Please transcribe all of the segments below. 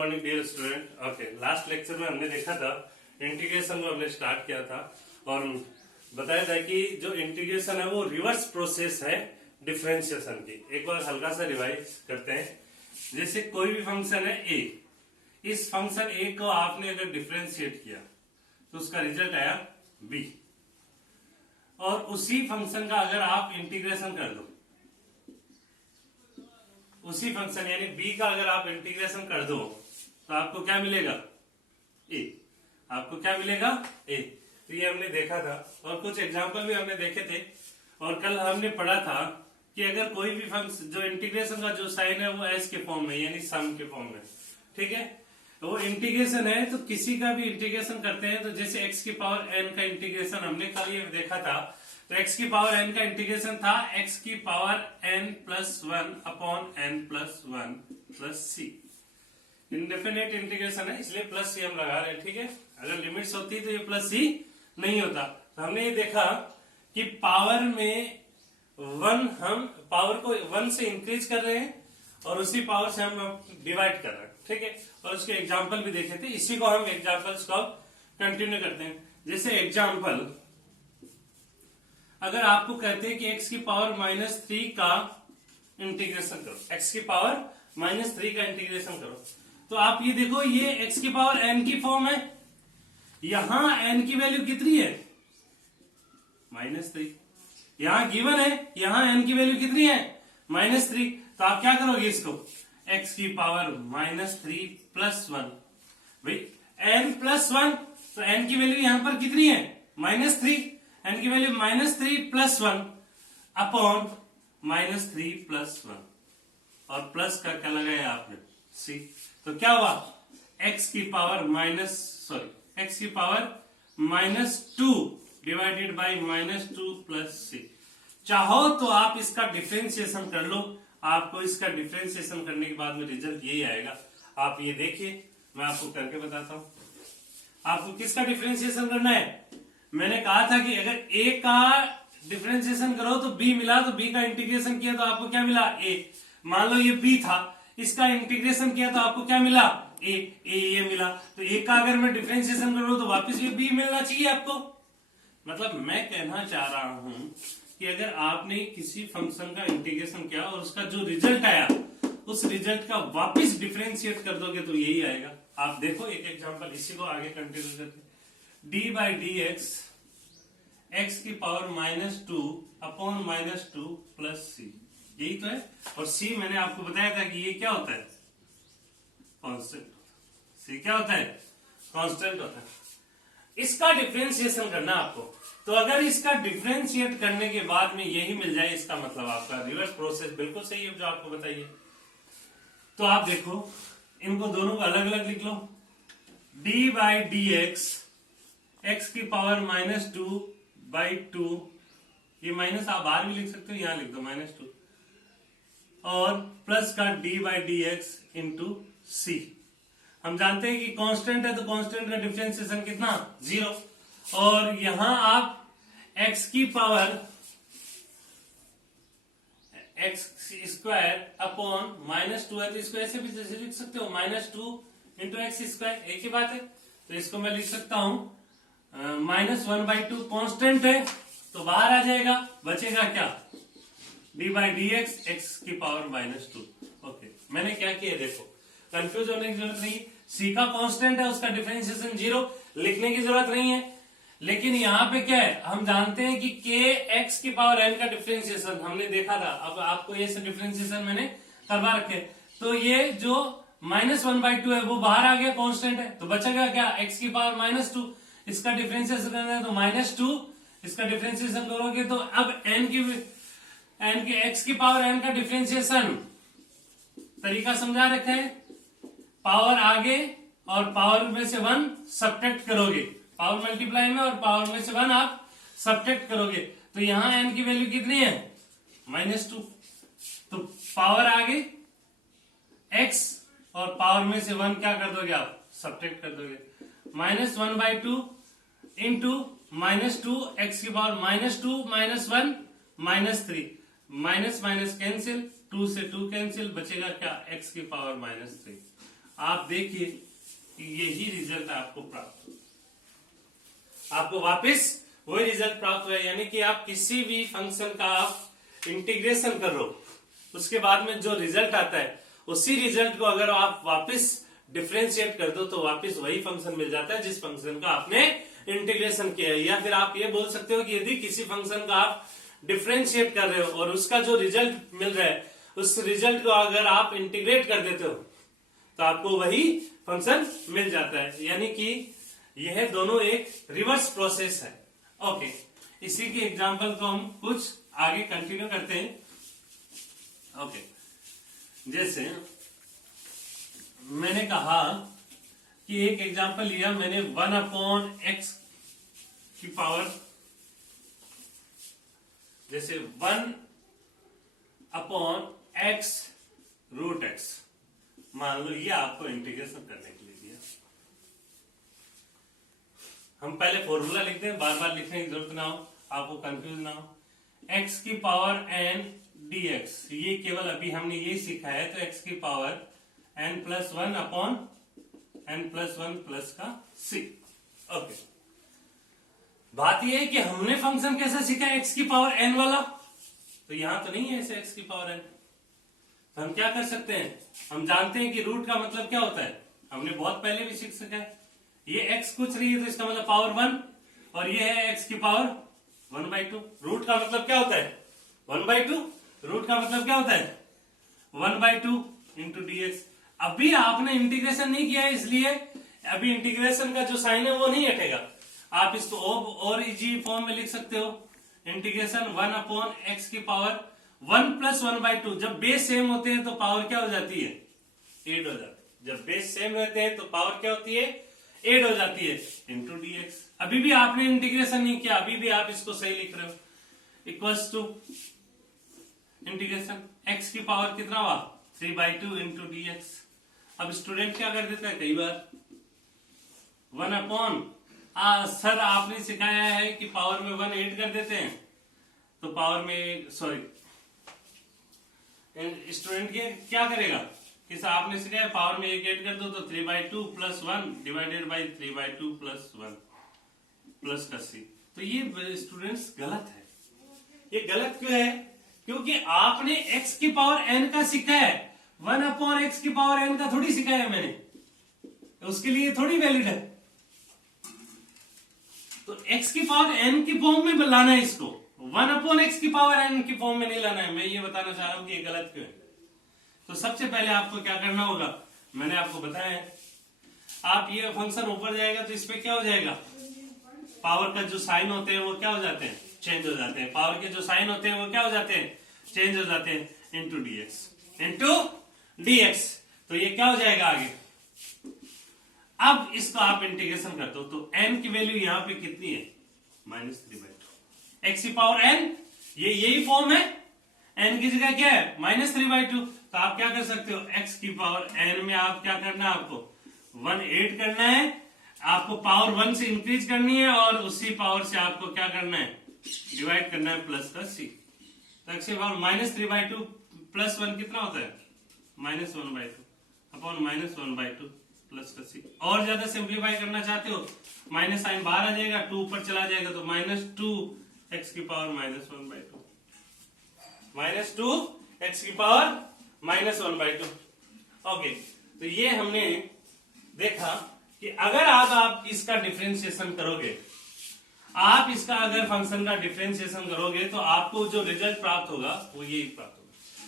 Morning dear student. Okay, last lecture में हमने देखा था इंटीग्रेशन को हमने स्टार्ट किया था और बताया था कि जो इंटीग्रेशन है वो रिवर्स प्रोसेस है डिफरेंशिएशन की। एक बार हल्का सा रिवाइज करते हैं। जैसे कोई भी फंक्शन है ए, इस फंक्शन ए को आपने अगर डिफरेंशिएट किया तो उसका रिजल्ट आया बी, और उसी फंक्शन का अगर आप इंटीग्रेशन कर दो, उसी फंक्शन यानी बी का अगर आप इंटीग्रेशन कर दो तो आपको क्या मिलेगा? ए। आपको क्या मिलेगा? ए। तो ये हमने देखा था और कुछ एग्जांपल भी हमने देखे थे। और कल हमने पढ़ा था कि अगर कोई भी फंक्शन जो इंटीग्रेशन का जो साइन है वो एस के फॉर्म में यानी सम के फॉर्म में, ठीक है, तो वो इंटीग्रेशन है तो किसी का भी इंटीग्रेशन करते हैं तो जैसे एक्स की पावर एन का इंटीग्रेशन हमने कल ये देखा था, तो x की पावर n का इंटीग्रेशन था x की power n plus one upon n plus one plus C. Indefinite integration है इसलिए प्लस सी हम लगा रहे हैं, ठीक है। अगर लिमिट्स होती तो ये प्लस सी नहीं होता। तो हमने ये देखा कि पावर में वन, हम पावर को वन से इंक्रीज कर रहे हैं और उसी पावर से हम डिवाइड कर रहे हैं, ठीक है। और उसके एग्जाम्पल भी देखे थे, इसी को हम एग्जाम्पल्स को कंटिन्यू करते हैं। जैसे एग्जाम्पल, अगर आपको कहते हैं कि x की पावर -3 का इंटीग्रेशन करो, x की पावर -3 का इंटीग्रेशन करो, तो आप ये देखो ये x की पावर n की फॉर्म है, यहां n की वैल्यू कितनी है? -3। यहां गिवन है, यहां n की वैल्यू कितनी है? -3। तो आप क्या करोगे इसको? x की पावर -3 प्लस 1, भाई n प्लस 1, तो n की वैल्यू यहां पर कितनी है? -3। n की वैल्यू -3 प्लस 1 अपॉन -3 प्लस 1, और प्लस का क्या लगाया आपने? c। तो क्या हुआ? x की पावर x की power -2 divided by -2 plus c। चाहो तो आप इसका डिफरेंशिएशन कर लो, आपको इसका डिफरेंशिएशन करने के बाद में रिजल्ट यही आएगा। आप ये देखिए, मैं आपको करके बताता हूं। आपको किसका डिफरेंशिएशन करना है? मैंने कहा था कि अगर a का डिफरेंशिएशन करो तो b मिला, तो b का इंटीग्रेशन किया तो आपको क्या मिला? a। मान लो ये b था, इसका इंटीग्रेशन किया तो आपको क्या मिला? a ये मिला। तो a का अगर मैं डिफरेंशिएशन करूं तो वापस ये b मिलना चाहिए आपको। मतलब मैं कहना चाह रहा हूं कि अगर आपने किसी फंक्शन का इंटीग्रेशन किया और उसका जो रिजल्ट आया उस रिजल्ट का वापस डिफरेंशिएट कर दोगे तो यही आएगा। आप देखो एक एग्जांपल, इसी को आगे कंटिन्यू करते, d बाई डी एक्स की पावर -2 अपॉन -2 प्लस सी, यही तो है। और c मैंने आपको बताया था कि ये क्या होता है? कांस्टेंट। c क्या होता है? कांस्टेंट होता है। इसका डिफरेंशिएशन करना आपको, तो अगर इसका डिफरेंशिएट करने के बाद में यही मिल जाए, इसका मतलब आपका रिवर्स प्रोसेस बिल्कुल सही है जो आपको बताइए। तो आप देखो इनको दोनों को अलग अलग लिख लो। d बाई डी एक्स की पावर -2/2, ये माइनस आप बाहर भी लिख सकते हो, यहां लिख दो -2, और प्लस का d by d x into C. हम जानते हैं कि कांस्टेंट है तो कांस्टेंट का डिफरेंशिएशन कितना? 0। और यहां आप x की पावर x² अपॉन -2 है तो इसको ऐसे भी जैसे लिख सकते हो, -2 इंटू x², एक ही बात है। तो इसको मैं लिख सकता हूं -1/2, कांस्टेंट है तो बाहर आ जाएगा, बचेगा क्या? d बाई डी एक्स की पावर -2। ओके, मैंने क्या किया देखो, कंफ्यूज होने की जरूरत नहीं। c का कांस्टेंट है, उसका डिफरेंशिएशन 0, लिखने की जरूरत नहीं है। लेकिन यहाँ पे क्या है, हम जानते हैं कि k x की पावर n का डिफरेंशिएशन हमने देखा था। अब आपको ये से डिफरेंशिएशन मैंने करवा रखे, तो ये जो -1/2 है वो बाहर आ गया, कांस्टेंट है, तो बचेगा क्या? x की पावर -2, इसका डिफरेंशिएशन करना है तो -2, इसका डिफरेंशिएशन करोगे तो अब n की x की पावर n का डिफरेंशिएशन तरीका समझा रखे हैं। पावर आगे और पावर में से 1 सब्ट्रैक्ट करोगे, पावर मल्टीप्लाई में, और पावर में से 1 आप सब्ट्रैक्ट करोगे, तो यहां n की वैल्यू कितनी है? -2। तो पावर आगे x और पावर में से 1 क्या कर दोगे आप? सब्ट्रैक्ट कर दोगे। -1/2 इंटू -2, x की पावर -2 -1 -3, माइनस माइनस कैंसिल, 2 से 2 कैंसिल, बचेगा क्या? x की पावर -3। आप देखिए यही रिजल्ट आपको प्राप्त हो, आपको वापस वही रिजल्ट प्राप्त हुआ। यानी कि आप किसी भी फंक्शन का आप इंटीग्रेशन कर रहे हो, उसके बाद में जो रिजल्ट आता है उसी रिजल्ट को अगर आप वापस डिफरेंशिएट कर दो तो वापस वही फंक्शन मिल जाता है जिस फंक्शन का आपने इंटीग्रेशन किया है। या फिर आप ये बोल सकते हो कि यदि किसी फंक्शन का आप डिफरेंशिएट कर रहे हो और उसका जो रिजल्ट मिल रहा है उस रिजल्ट को अगर आप इंटीग्रेट कर देते हो तो आपको वही फंक्शन मिल जाता है। यानी कि यह दोनों एक रिवर्स प्रोसेस है। ओके, इसी के एग्जांपल को हम कुछ आगे कंटिन्यू करते हैं। ओके, जैसे मैंने कहा कि एक एग्जांपल लिया मैंने 1/x की पावर, जैसे 1/x √x मान लो, ये आपको इंटीग्रेशन करने के लिए दिया। हम पहले फॉर्मूला लिखते हैं, बार बार लिखने की जरूरत ना हो, आपको कंफ्यूज ना हो। x की पावर n dx, ये केवल अभी हमने ये सीखा है, तो x की पावर n+1/n+1 ओके, बात यह है कि हमने फंक्शन कैसा सीखा है, x की पावर n वाला, तो यहां तो नहीं है ऐसे x की पावर n। तो हम क्या कर सकते हैं, हम जानते हैं कि रूट का मतलब क्या होता है, हमने बहुत पहले भी सीख सका है। ये x कुछ रही है तो इसका मतलब पावर 1, और ये है x की पावर 1/2। रूट का मतलब क्या होता है 1/2, रूट का मतलब क्या होता है 1/2 इंटू dx। अभी आपने इंटीग्रेशन नहीं किया है, इसलिए अभी इंटीग्रेशन का जो साइन है वो नहीं हटेगा। आप इसको और इजी फॉर्म में लिख सकते हो, इंटीग्रेशन 1/x की पावर 1 + 1/2। जब बेस सेम होते हैं तो पावर क्या हो जाती है 8 हो जाती है। जब बेस सेम रहते हैं तो पावर क्या होती है 8 हो जाती है इंटू dx। अभी भी आपने इंटीग्रेशन नहीं किया, अभी भी आप इसको सही लिख रहे हो, इक्वल्स टू इंटीग्रेशन x की पावर कितना हुआ 3/2 इंटू dx। अब स्टूडेंट क्या कर देता है, कई बार 1/, सर आपने सिखाया है कि पावर में 1 ऐड कर देते हैं, तो पावर में सॉरी स्टूडेंट क्या करेगा, कि आपने सिखाया पावर में 1 ऐड कर दो तो 3/2 + 1 डिवाइडेड बाई 3/2 + 1 प्लस का c। तो ये स्टूडेंट्स गलत है। ये गलत क्यों है, क्योंकि आपने x की पावर n का सीखा है, 1/x की पावर n का थोड़ी सिखाया है मैंने, उसके लिए थोड़ी वैलिड है। तो x की पावर n की फॉर्म में लाना है इसको, 1/x की पावर n की फॉर्म में नहीं लाना है। मैं ये बताना चाह रहा हूं कि ये गलत क्यों है। तो सबसे पहले आपको क्या करना होगा, मैंने आपको बताया है, आप ये फंक्शन ऊपर जाएगा तो इस पे क्या हो जाएगा, पावर का जो साइन होते हैं वो क्या हो जाते हैं चेंज हो जाते हैं, पावर के जो साइन होते हैं वो क्या हो जाते हैं चेंज हो जाते हैं इंटू dx। तो ये क्या हो जाएगा आगे, अब इसको आप इंटीग्रेशन करते हो तो n की वैल्यू यहां पे कितनी है -3/2, x की पावर n, ये यही फॉर्म है, n की जगह क्या है -3/2। तो आप क्या कर सकते हो, x की पावर n में आप क्या करना है, आपको 1 ऐड करना है, आपको पावर 1 से इंक्रीज करनी है, और उसी पावर से आपको क्या करना है डिवाइड करना है प्लस का c। तो x की पावर -3/2 + 1 कितना होता है -1/2 अपॉन -1/2 प्लस का c। और ज्यादा सिंप्लीफाई करना चाहते हो, माइनस साइन बाहर आ जाएगा, 2 ऊपर चला जाएगा, तो -2x की पावर -1/2, -2x की पावर -1/2। ओके, तो ये हमने देखा कि अगर आप इसका डिफरेंशिएशन करोगे, आप इसका अगर फंक्शन का डिफरेंशिएशन करोगे तो आपको जो रिजल्ट प्राप्त होगा वो यही प्राप्त होगा।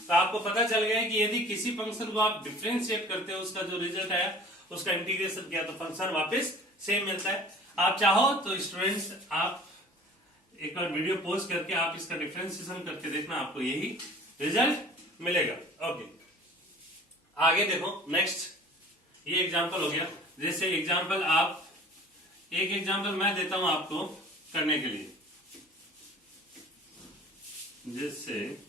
तो आपको पता चल गया कि यदि किसी फंक्शन को आप डिफरेंशिएट करते हो, उसका जो रिजल्ट आया उसका इंटीग्रेशन किया तो फंक्शन वापस सेम मिलता है। आप चाहो तो स्टूडेंट्स आप एक बार वीडियो पॉज करके आप इसका डिफरेंशिएशन करके देखना, आपको यही रिजल्ट मिलेगा। ओके, आगे देखो नेक्स्ट, ये एग्जांपल हो गया। जैसे एग्जांपल आप, एक एग्जांपल मैं देता हूं आपको करने के लिए, जैसे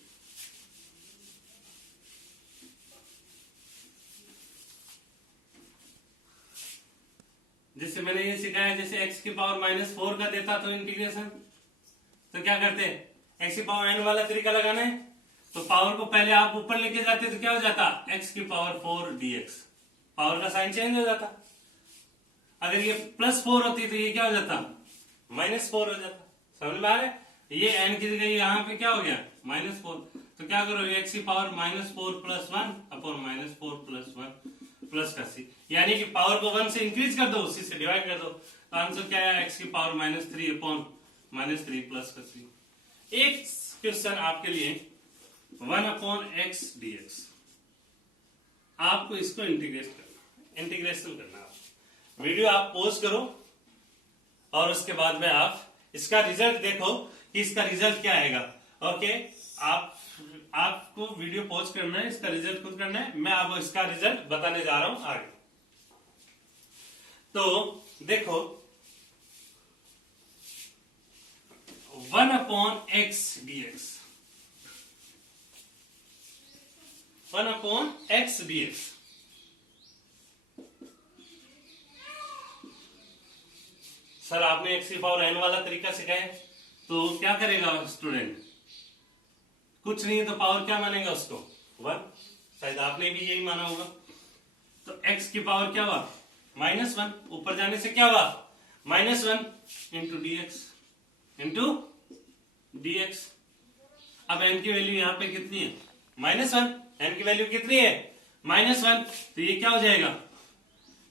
मैंने ये सिखाया, जैसे x की पावर -4 का देता तो इंटीग्रेशन, तो क्या करते हैं x की पावर n वाला तरीका लगाना है, तो पावर को पहले आप ऊपर लेके जाते तो क्या हो जाता x की पावर 4 dx, पावर का साइन चेंज हो जाता। अगर ये +4 होती तो ये क्या हो जाता, -4 हो जाता। समझ में आ रहा है? ये n की जगह यहाँ पे क्या हो गया, -4। तो क्या करोगे, x की पावर -4 + 1 अपॉन -4 + 1 प्लस का c, यानी कि पावर को 1 से इंक्रीज कर दो, उसी से डिवाइड कर दो। तो आंसर क्या है, x की पावर -3 अपॉन -3 प्लस का c। एक क्वेश्चन आपके लिए 1/x dx, आपको इसको इंटीग्रेशन करना। वीडियो आप पॉज करो और उसके बाद में आप इसका रिजल्ट देखो कि इसका रिजल्ट क्या आएगा। ओके, आपको वीडियो पॉज करना है, इसका रिजल्ट खुद करना है। मैं आपको इसका रिजल्ट बताने जा रहा हूं आगे। तो देखो 1/x dx, 1/x dx sir आपने x की पावर n वाला तरीका सिखाया, तो क्या करेगा स्टूडेंट, कुछ नहीं है तो पावर क्या मानेगा उसको, 1। शायद आपने भी यही माना होगा। तो x की पावर क्या हुआ, -1, ऊपर जाने से क्या हुआ, -1 इंटू dx। अब n की वैल्यू यहाँ पे कितनी है, -1। n की वैल्यू कितनी है, -1। तो ये क्या हो जाएगा,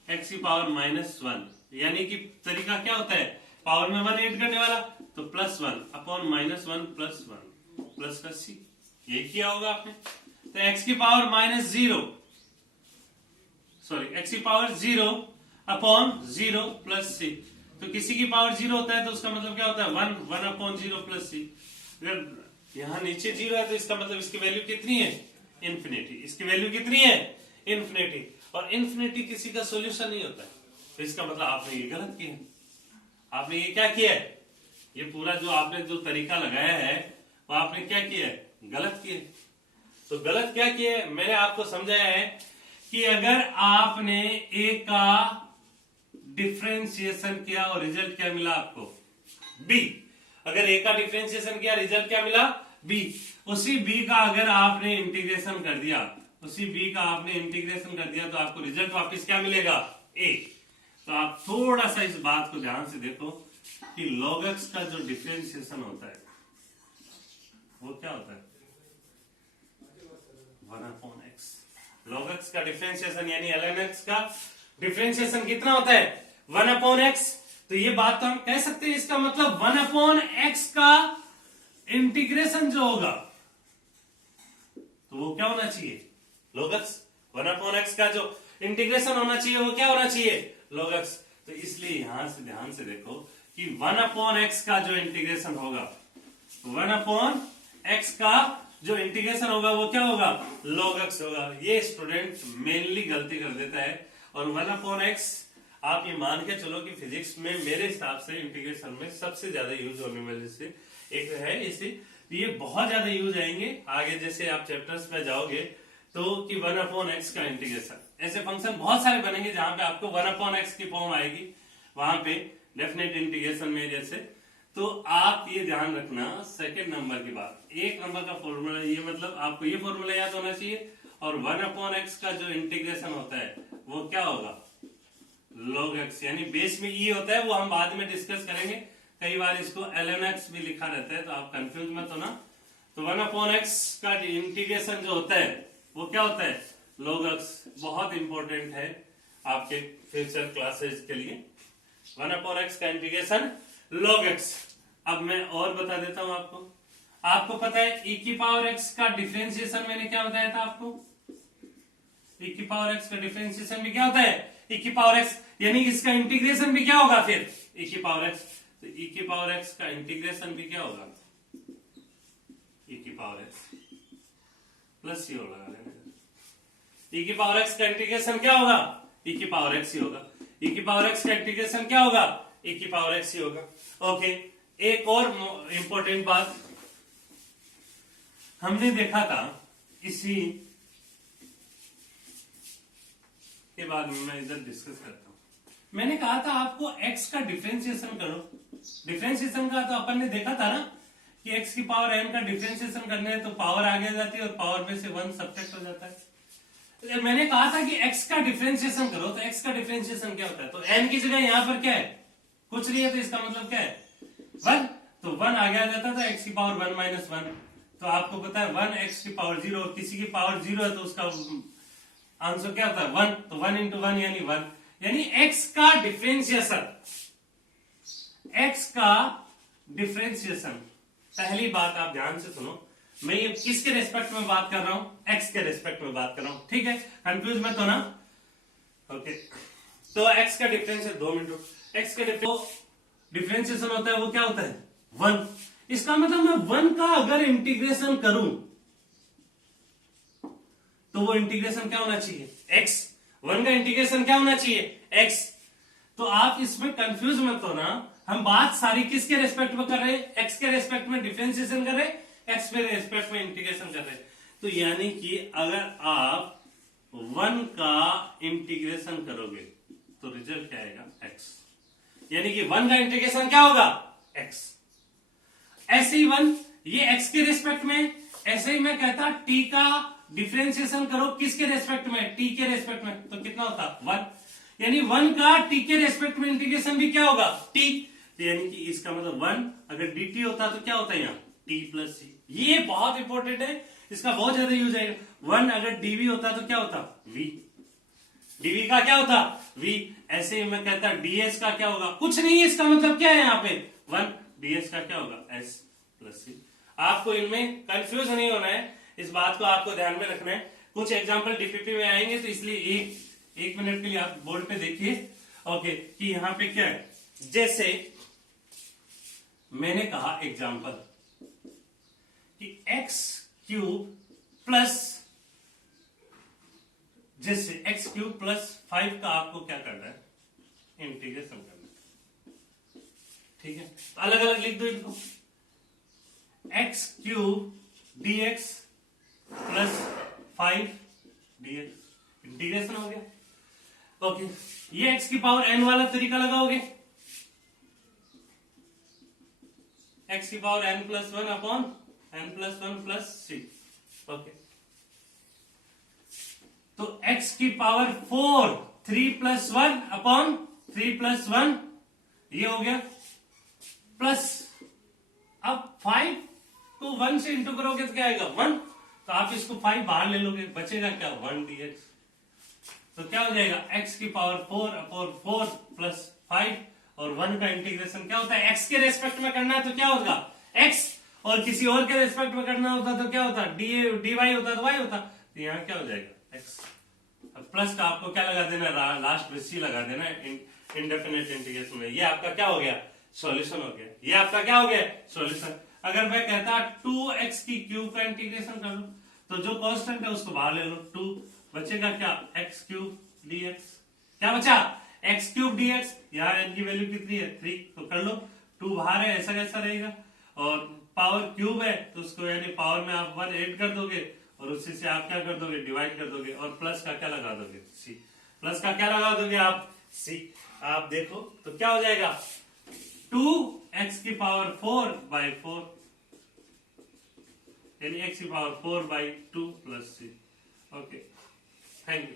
x की पावर -1, यानी कि तरीका क्या होता है, पावर में 1 ऐड करने वाला, तो +1 अपॉन -1 + 1 प्लस का c, यही किया होगा आपने। तो x की पावर x की पावर 0 अपॉन 0 प्लस c। तो किसी की पावर 0 होता है तो उसका मतलब क्या होता है, 1/0 प्लस c। अगर यहाँ नीचे 0 है तो इसका मतलब इसकी वैल्यू कितनी है, इन्फिनिटी। इसकी वैल्यू कितनी है, इन्फिनिटी। और इन्फिनिटी किसी का सोल्यूशन नहीं होता है, तो इसका मतलब आपने ये गलत किया। आपने ये क्या किया है, ये पूरा जो आपने जो तरीका लगाया है वो आपने क्या किया है, गलत किया। तो गलत क्या किया है, मैंने आपको समझाया है कि अगर आपने a का डिफरेंशिएशन किया और रिजल्ट क्या मिला आपको, b। अगर a का डिफरेंशिएशन किया, रिजल्ट क्या मिला, b। उसी b का अगर आपने इंटीग्रेशन कर दिया, तो आपको रिजल्ट वापस क्या मिलेगा, a। तो आप थोड़ा सा इस बात को ध्यान से देखो कि log x का जो डिफरेंशिएशन होता है वो क्या होता है, 1/x। log x का डिफरेंशिएशन यानी ln x का डिफरेंशिएशन कितना होता है, 1/x। तो ये बात तो हम कह सकते हैं, इसका मतलब 1/x का इंटीग्रेशन जो होगा तो वो क्या होना चाहिए, log x। 1/x का जो इंटीग्रेशन होना चाहिए वो क्या होना चाहिए, log x। तो इसलिए यहां से ध्यान से देखो कि 1/x का जो इंटीग्रेशन होगा, 1/x का जो इंटीग्रेशन होगा वो क्या होगा, log x होगा। ये स्टूडेंट मेनली गलती कर देता है। और 1/x आप ये मान के चलो कि फिजिक्स में मेरे हिसाब से इंटीग्रेशन में सबसे ज्यादा यूज होने वाले से एक है इसे। तो ये बहुत ज्यादा यूज आएंगे आगे, जैसे आप चैप्टर्स में जाओगे तो कि 1/x का इंटीग्रेशन, ऐसे फंक्शन बहुत सारे बनेंगे जहां पे आपको 1/x की फॉर्म आएगी, वहां पे डेफिनेट इंटीग्रेशन में जैसे। तो आप ये ध्यान रखना, सेकंड नंबर की बात, 1 नंबर का फॉर्मूला, ये मतलब आपको ये फॉर्मूला याद होना चाहिए। और 1/x का जो इंटीग्रेशन होता है वो क्या होगा, log x, यानी बेस में e होता है, वो हम बाद में डिस्कस करेंगे। कई बार इसको ln x भी लिखा रहता है, तो आप कंफ्यूज मत होना। तो 1/x का इंटीग्रेशन जो होता है वो क्या होता है, log x। बहुत इंपॉर्टेंट है आपके फ्यूचर क्लासेस के लिए, 1/x का इंटीग्रेशन log x। अब मैं और बता देता हूं आपको पता है e की पावर x का डिफरेंशिएशन मैंने क्या बताया था आपको, e की पावर x का डिफरेंशिएशन भी क्या होता है, e की पावर x, यानी इसका इंटीग्रेशन भी क्या होगा फिर e की पावर x। तो e की पावर x का इंटीग्रेशन भी क्या होगा, e की पावर x प्लस c होगा। e की पावर x का इंटीग्रेशन क्या होगा, e की पावर x ही होगा। e की पावर x का इंटीग्रेशन क्या होगा, e की पावर x ही होगा। ओके, एक और इंपॉर्टेंट बात हमने देखा था इसी के बाद में, मैं इधर डिस्कस करता हूं। मैंने कहा था आपको x का डिफरेंशिएशन करो। डिफरेंशिएशन का तो अपन ने देखा था ना कि x की पावर n का डिफरेंशिएशन करने है तो पावर आगे आ जाती है और पावर में से 1 सब्ट्रैक्ट हो जाता है। मैंने कहा था कि x का डिफरेंशिएशन करो, तो x का डिफरेंशिएशन क्या होता है, तो n की जगह यहां पर क्या है, कुछ नहीं है, तो इसका मतलब क्या है 1, तो 1 आगे आ जाता था x की पावर 1 माइनस 1, तो आपको पता है 1 x की पावर 0, और किसी की पावर 0 है तो उसका आंसर क्या होता है 1, तो 1 इंटू 1 यानी 1, यानी x का डिफरेंशिएशन, x का डिफरेंशिएशन, पहली बात आप ध्यान से सुनो, मैं ये किसके रेस्पेक्ट में बात कर रहा हूं, x के रेस्पेक्ट में बात कर रहा हूं, ठीक है, कंफ्यूज मत हो ना, ओके। तो x का डिफरेंशिएशन 2 मिनट, x का डिफरेंशिएशन होता है वो क्या होता है 1, इसका मतलब मैं 1 का अगर इंटीग्रेशन करूं तो वो इंटीग्रेशन क्या होना चाहिए x, 1 का इंटीग्रेशन क्या होना चाहिए x, तो आप इसमें कंफ्यूज मत होना, हम बात सारी किसके रेस्पेक्ट में कर रहे हैं, x के रेस्पेक्ट में डिफरेंशिएशन कर रहे हैं, x के रेस्पेक्ट में इंटीग्रेशन कर रहे हैं, तो यानी कि अगर आप 1 का इंटीग्रेशन करोगे तो रिजल्ट क्या आएगा x, यानी कि 1 का इंटीग्रेशन क्या होगा x, ऐसे ही 1 ये x के रेस्पेक्ट में, ऐसे ही मैं कहता t का डिफरेंशिएशन करो किसके रेस्पेक्ट में, t के रेस्पेक्ट में, तो कितना होता 1, यानी 1 का t के रेस्पेक्ट में इंटीग्रेशन भी क्या होगा t, तो यानी कि इसका मतलब 1 अगर dt होता तो क्या होता है यहाँ t प्लस c, ये बहुत इंपॉर्टेंट है, इसका बहुत ज्यादा यूज आएगा, 1 अगर dv होता तो क्या होता v, dv का क्या होता v, ऐसे ही मैं कहता ds का क्या होगा, कुछ नहीं है, इसका मतलब क्या है यहाँ पे 1, ds का क्या होगा s प्लस c, आपको इनमें कंफ्यूज नहीं होना है, इस बात को आपको ध्यान में रखना है, कुछ एग्जांपल डीपीपी में आएंगे तो इसलिए एक मिनट के लिए आप बोर्ड पे देखिए, ओके, कि यहां पे क्या है, जैसे मैंने कहा एग्जांपल कि x क्यूब प्लस, जैसे x क्यूब प्लस 5 का आपको क्या करना है इंटीग्रेशन करना है, ठीक है, अलग अलग लिख दो इनको, x cube dx plus 5 dx integration हो गया, ओके, ये x की पावर n वाला तरीका लगाओगे, x की power n plus 1 upon n plus 1 plus c, okay, तो x की पावर 4 3 प्लस 1 अपॉन 3 प्लस 1 ये हो गया, प्लस अब 5 को 1 से इंटू करोगे तो क्या आएगा 1, तो आप इसको 5 बाहर ले लोगे, बचेगा क्या 1 dx, तो क्या हो जाएगा x की पावर 4 अपॉन 4 प्लस 5, और 1 का इंटीग्रेशन क्या होता है x के रेस्पेक्ट में करना है तो क्या होगा x, और किसी और के रेस्पेक्ट में करना होता तो क्या होता dy होता तो y होता, तो यहाँ क्या हो जाएगा x, अब प्लस का आपको क्या लगा देना, लास्ट में c लगा देना इंडेफिनिट इंटीग्रेशन में, ये आपका क्या हो गया सॉल्यूशन हो गया, ये आपका क्या हो गया सॉल्यूशन। अगर मैं कहता 2x की क्यूब का इंटीग्रेशन कर लो, तो जो कांस्टेंट है उसको बाहर ले लो, 2 बचेगा क्या x क्यूब dx, क्या बचा x क्यूब dx, यहाँ n की वैल्यू कितनी है 3, तो कर लो, 2 बाहर है ऐसा कैसा रहेगा, और पावर क्यूब है तो उसको यानी पावर में आप 1 ऐड कर दोगे, और उसी से आप क्या कर दोगे डिवाइड कर दोगे, और प्लस का क्या लगा दोगे c, प्लस का क्या लगा दोगे आप c, आप देखो तो क्या हो जाएगा 2x की पावर 4 बाई 4, यानी x की power 4 by 2 plus c, okay, thank you.